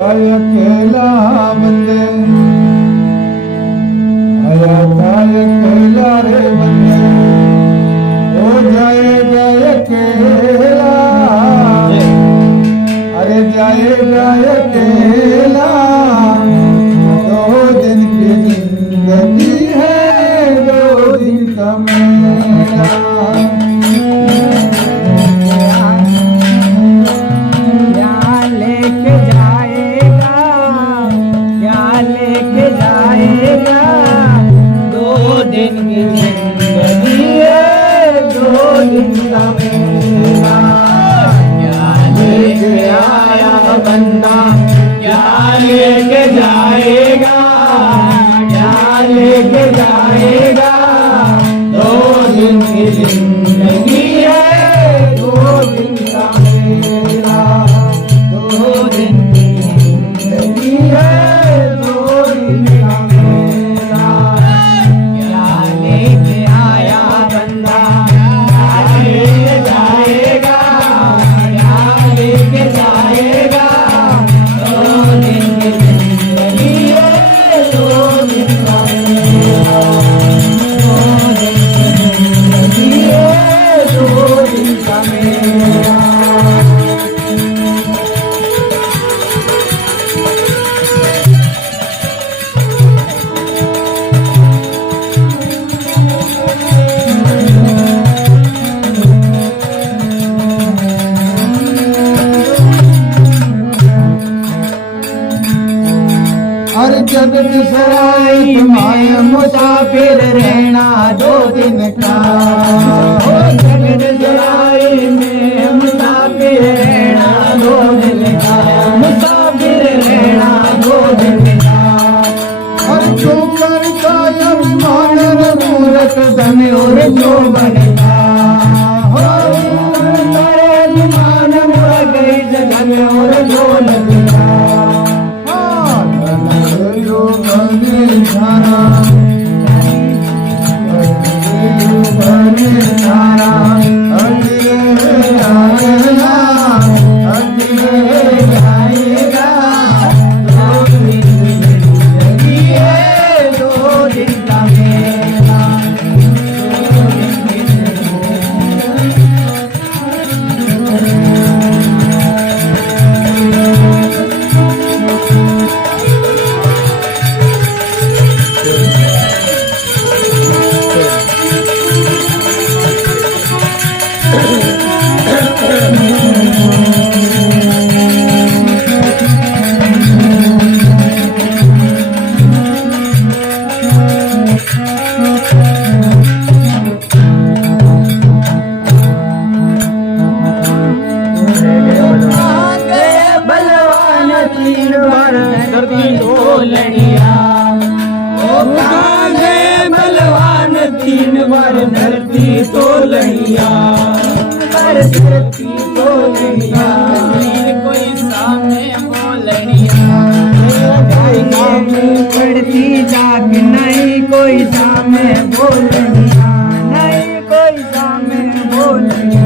अकेला बंदे आया था अकेला रे बंदे ओ जाए जाए अकेला अरे जाए जाए अकेला 2 दिन की जिंदगी है 2 दिन का मेला बंदा क्या लेके जाएगा क्या लेके जाएगा 2 दिन की जिंदगी है 2 दिन का मेला 2 दिन की जिंदगी है 2 दिन का मेला क्या लेके आया बंदा क्या लेके जाएगा क्या लेके जाएगा जग बिसराई माया मुसाफिर रहना 2 दिन का जग बिसराई में मुसाफिर रहना 2 दिन का मुसाफिर रहना 2 दिन का और जो करता अभिमान मूर्ख धन और जो बनता अभिमान मूर्ख धन और जो लगता बलवान 3 बार धरती तो लड़िया धरती तो लड़िया कोई सामने बोलड़िया पड़ती जाग नहीं कोई सामने बोलड़िया नहीं कोई सामने बोलड़िया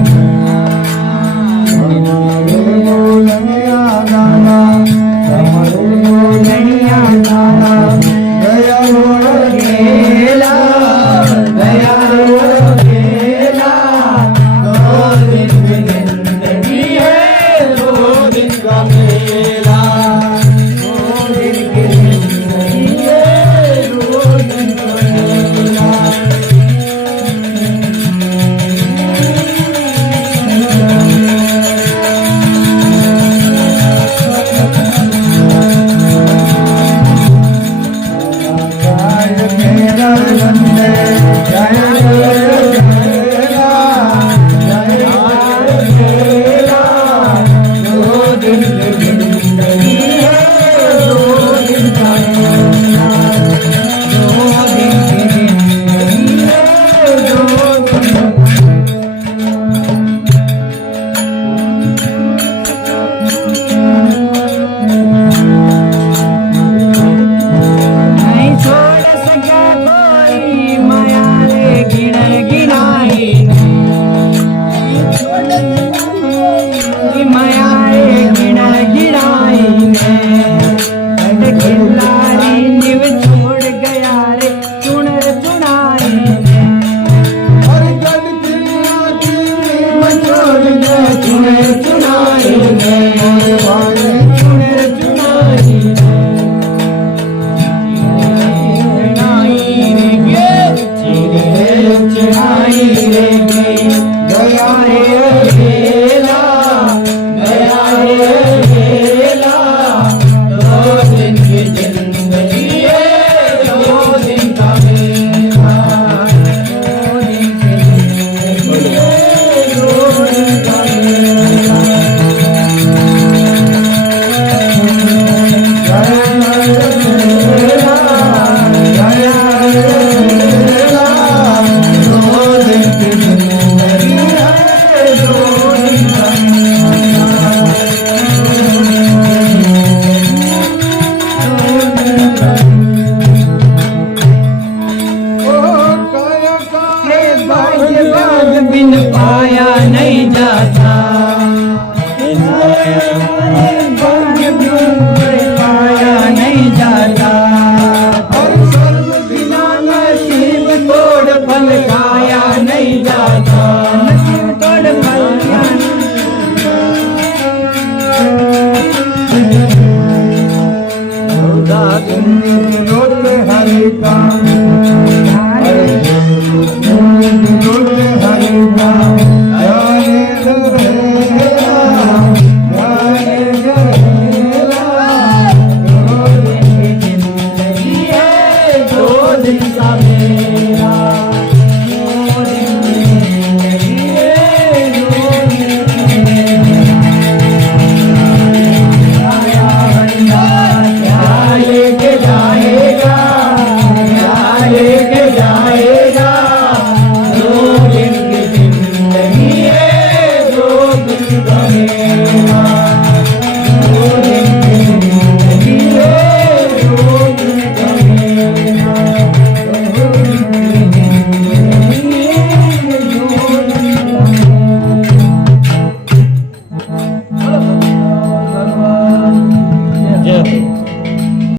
रोते हरि का